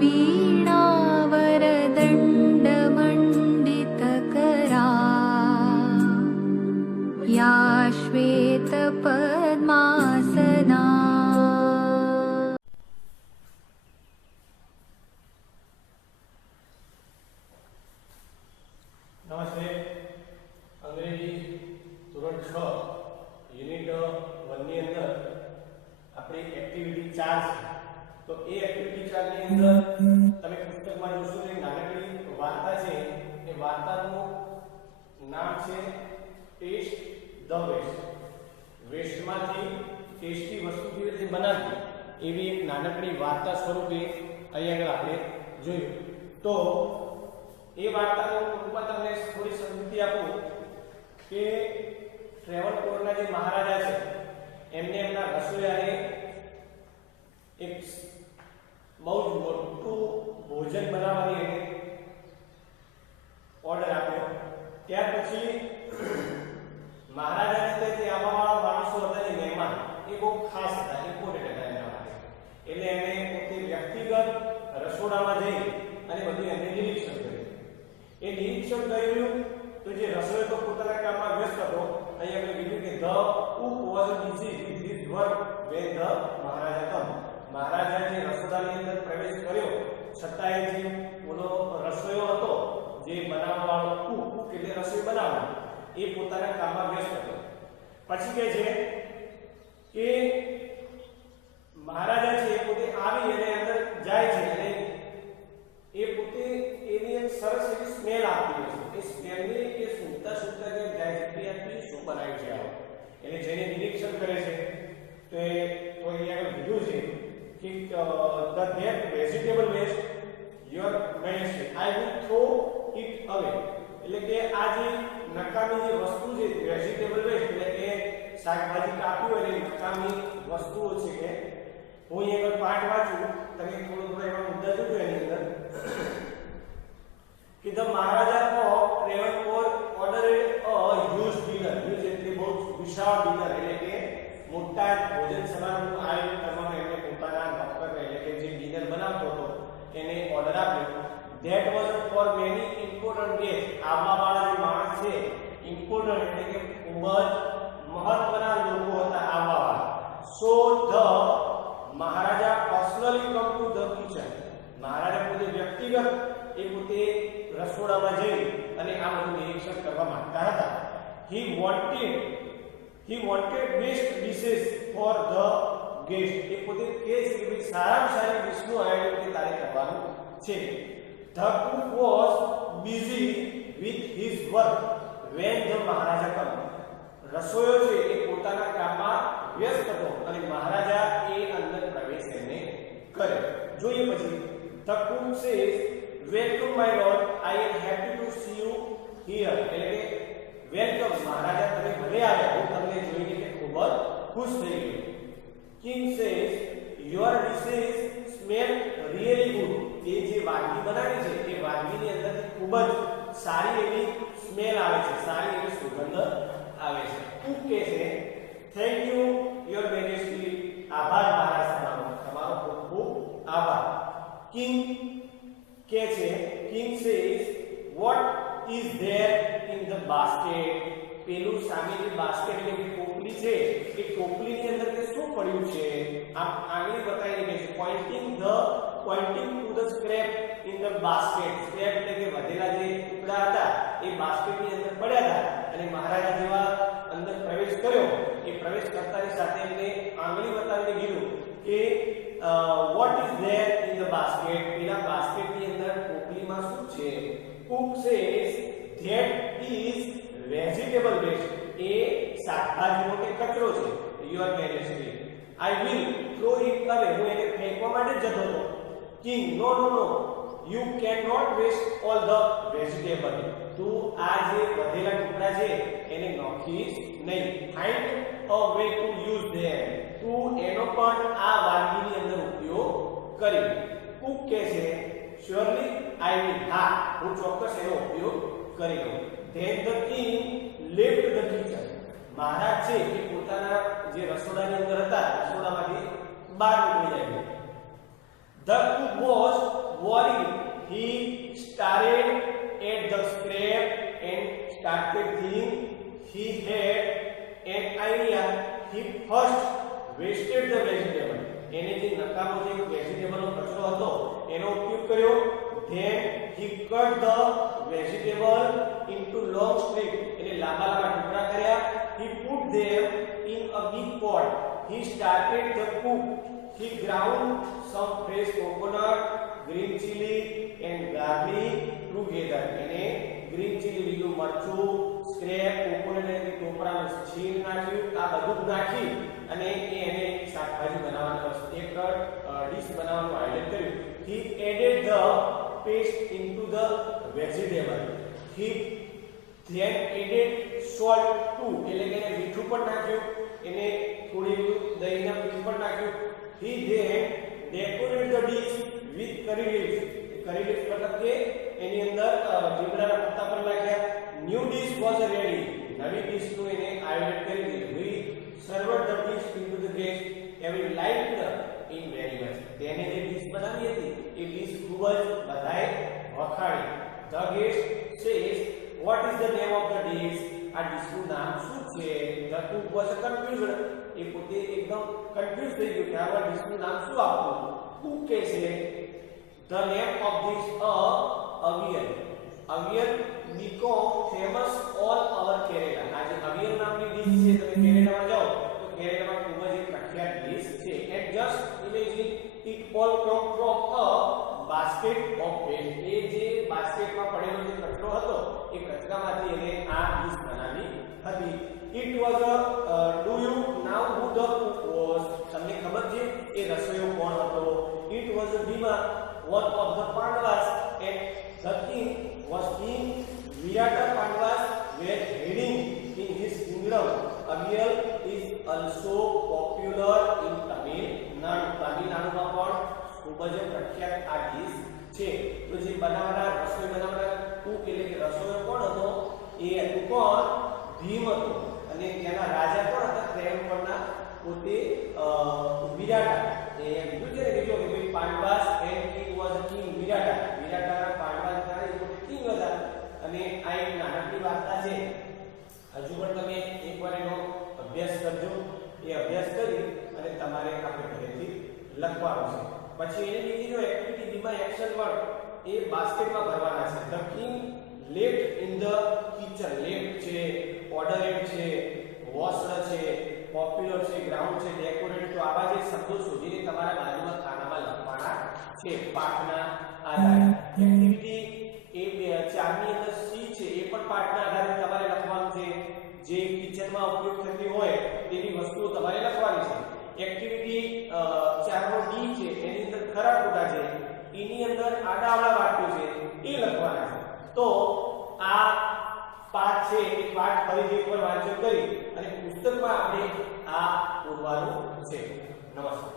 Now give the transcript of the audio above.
वीणावरदण्डमण्डितकरा या श्वेतपद्मासना। नमस्ते। अंग्रेजी ધોરણ 6 યુનિટ 1 ની અંદર આપણી એક્ટિવિટી 4 છે। તો એ એક્ટિવિટી 4 ની અંદર તમે પુસ્તકમાં જોશો કે નાનકડી વાર્તા છે। એ વાર્તાનું નામ છે ટેસ્ટ ધ વેસ્ટ। વેસ્ટમાંથી ટેસ્ટી વસ્તુ કેવી રીતે બનાવવી એવી એક નાનકડી વાર્તા સ્વરૂપે અહીં આગળ આપણે જોયું। તો એ વાર્તાનું રૂપમાં તમને થોડી સમજૂતી આપું કે ટ્રેવનકોરના જે મહારાજા છે એમને એમના રસોઈયાને એક બહુ જ મોટું ભોજન બનાવવાની એને ઓર્ડર આપ્યો। ત્યાર પછી મહારાજાને તે આવવાવાળા માણસો હતા જે મહેમાન એ બહુ ખાસ હતા, ઇમ્પોર્ટન્ટ હતા એના માટે। એટલે એને પોતે વ્યક્તિગત રસોડામાં જઈ અને બધું એને નિરીક્ષણ કર્યું। એ નિરીક્ષણ કર્યું તો જે રસોઈ તો પોતાના કામમાં વ્યસ્ત હતો। અહીં આપણે કીધું કે the cook was busy with his work when the Maharaja come. Maharaja જે રસોડાની અંદર પ્રવેશ કર્યો છતાંય જે ઓલો રસોઈયો હતો જે બનાવવાવાળો કુક એટલે રસોઈ બનાવવાનો એ પોતાના કામમાં વ્યસ્ત હતો। પછી કહે છે કે મહારાજા છે એ પોતે આવી અને અંદર જાય છે અને એ પોતે એની એક સરસ એવી સ્મેલ આવતી હોય છે। એ સ્મેલને એ સુંદર સુંદર કે જાય છે કે આ શું બનાવ્યું છે આ, એટલે જેને નિરીક્ષણ કરે છે તો એ તો અહીંયા આગળ કીધું છે કે the that vegetable waste your majesty I will throw it away। એટલે કે આ જે નકામી જે વસ્તુ છે વેજીટેબલ વેસ્ટ એટલે કે શાકભાજી કાપી હોય એ નકામી વસ્તુઓ છે કે હું અહીંયા પાઠ વાંચું તમે થોડું એમાં મુદ્દા જોજો એની અંદર कि the Maharaja of Travancore ordered a huge dinner। huge એટલે બહુ વિશાળ ડિનર એટલે કે મોટા ભોજન સમારોહનું આયોજન કરવામાં એમણે પોતાના નોકરને એટલે કે જે ડિનર બનાવતો હતો એને ઓર્ડર આપ્યો। that was for many important guests। આવવાવાળા જે માણસ છે ઇમ્પોર્ટન્ટ એટલે કે ખૂબ જ મહત્વના લોકો હતા આવવાવાળા। so the Maharaja personally come to the kitchen। મહારાજા પોતે વ્યક્તિગત એ પોતે રસોડામાં જઈ અને આ બધું નિરીક્ષણ કરવા માંગતા હતા। he wanted best dishes for the guest। એ પોતે કહે છે કે સારામાં સારી ડિશનું આયોજન તે તારે કરવાનું છે। the cook was busy with his work when the Maharaja come। રસોઈયો છે એ પોતાના કામમાં વ્યસ્ત હતો અને મહારાજા એ અંદર પ્રવેશ એને કરે। જોઈએ પછી the cook says welcome my lord I am happy to see you here। એટલે કે વેલકમ મહારાજા તમે ભલે આવ્યા હું તમને જોઈને કે ખૂબ જ ખુશ થઈ ગયો। king says your dishes smell really good। એ જે વાનગી બનાવી છે એ વાનગીની અંદરથી ખૂબ જ સારી એવી સ્મેલ આવે છે, સારી એવી સુગંધ આવે છે। કુક કહે છે થેન્ક યુ યોર મેજેસ્ટી। આભાર મહારાજ તમારો ખૂબ ખૂબ આભાર। કિંગ કહે છે king says what is there in the basket. પેલું સામે જે બાસ્કેટ એટલે કે ટોપલી છે એ ટોપલીની અંદર કે શું પડ્યું છે આમ આંગળી બતાવીને કહે છે pointing to the scrap in the basket. Scrap એટલે કે વધેલા જે ટુકડા હતા એ બાસ્કેટની અંદર પડ્યા હતા અને મહારાજા જેવા અંદર પ્રવેશ કર્યો એ પ્રવેશ કરતાની સાથે એમને આંગળી બતાવીને કીધું કે what is there in the basket। પેલા બાસ્કેટની અંદર ટોપલીમાં શું છે। cook says that is vegetable waste। એ શાકભાજીનો કે કચરો છે। your majesty I will throw it away। હું એને ફેંકવા માટે જ જતો હતો। king no you cannot waste all the vegetable। તું આ જે વધેલા ટુકડા છે એને નોખીશ નહીં। find a way to use them। તું એનો પણ આ વાનગીની અંદર ઉપયોગ કરી। કુક કહે છે શ્યોરલી આઈ વિલ। હા હું ચોક્કસ એનો ઉપયોગ કરી લઉં। Then the king left the kitchen. Maharaj છે એ પોતાના જે રસોડાની અંદર હતા રસોડામાંથી બહાર નીકળી જાય। The cook was worried. He stared at the scrap and started thinking. He had an idea. He first wasted the vegetable. એને જે નકામો જે વેજીટેબલનો કચરો હતો એનો ઉપયોગ કર્યો. Then he cut the vegetable into long strips. એને લાંબા લાંબા ટુકડા કર્યા. He put them in a big pot. He started the cook. He ground some fresh coconut, green chili and garlic together. એને ગ્રીન ચીલી, લીલું મરચું, scrap, coconut અને ટોપરાનું છીણ નાખ્યું. આ બધું નાખી અને એને શાકભાજી બનાવવાનો એક ડીશ બનાવવાનું આયોજન કર્યું. He added the paste into the vegetable. He then added salt too. એટલે કે એને મીઠું પણ નાખ્યું, એને થોડી દહીંના પીસ પણ નાખ્યું. He then decorated the dish with curry leaves. curry leaves મતલબ કે એની અંદર લીમડાના પત્તા પણ નાખ્યા. New dish was ready. નવી ડીશનું એને આયોજન કરી દીધું. We served the dish into the guest. Every liked in very much. તેને જે ડીશ બનાવી હતી એ ડીશ ખૂબ જ બધાએ વખાણી. The guest says, what is the name of the dish? આ ડીશનું નામ શું છે? The cook was confused. એ પોતે એકદમ કન્ફ્યુઝ થઈ ગયો કે આ ડીશનું નામ શું આપવું. કુક કહે છે the name of this avial. avial become famous all over Kerala. આ જે avial નામની ડીશ છે તમે કેરેલામાં જાઓ તો કેરેલામાં ખૂબ જ એક પ્રખ્યાત ડીશ છે. And just imagine it all come from a basket of waste. એ જે બાસ્કેટમાં પડેલો જે કચરો હતો એ કચરામાંથી એને આ ડીશ બનાવી હતી. It was a do you now who the cook was? તમને ખબર છે એ રસોઈયો કોણ હતો? It was a Bhima, one of the Pandavas, and the king was King Virata. Pandavas were heading in his kingdom. Avial is also popular in Tamil Nadu. તમિલનાડુમાં પણ ખૂબ જ પ્રખ્યાત આ ડીશ છે. તો જે બનાવનાર રસોઈ બનાવનાર કુક એટલે કે રસોઈયો કોણ હતો? એ હતું કોણ? ભીમ હતો. અને તેના રાજા કોણ હતા? ત્રયંબકના પોતે વિરાટા. એ કીધું છે ને કે જો કે Pandavas and king was king Virata. વિરાટાના પાંડવાસ હતા એ પોતે કિંગ હતા. અને આ એક નાનકડી વાર્તા છે. હજુ પણ તમે એકવાર એનો અભ્યાસ કરજો. એ અભ્યાસ કરી અને તમારે આપણે ઘરેથી લખવાનું છે. પછી એને બીજી જો એક્ટિવિટી બીમાં એક્શન વર્ડ એ બાસ્કેટમાં ભરવાના છે. The king left in the kitchen. Left છે, ઓર્ડરેડ છે, વોશ્ડ છે, પોપ્યુલર છે, ગ્રાઉન્ડ છે, ડેકોરેટ. તો આવા જે શબ્દો શોધીને તમારા બાજુમાં ખાનામાં લખવાના છે પાઠના આધારે. એક્ટિવિટી એ ચારની અંદર સી છે એ પણ પાઠના આધારે તમારે લખવાનું છે. જે કિચનમાં ઉપયોગ થતી હોય તેવી વસ્તુઓ તમારે લખવાની છે. એક્ટિવિટી 4 નો ડી છે એની અંદર ખરા ખોટા છે. એની અંદર આડાઆવડા વાક્યો છે એ લખવાના છે. તો આ પાઠ છે એ પાઠ ફરીથી એકવાર વાંચન કરી અને પુસ્તકમાં આપણે આ પૂરવાનું છે. નમસ્કાર.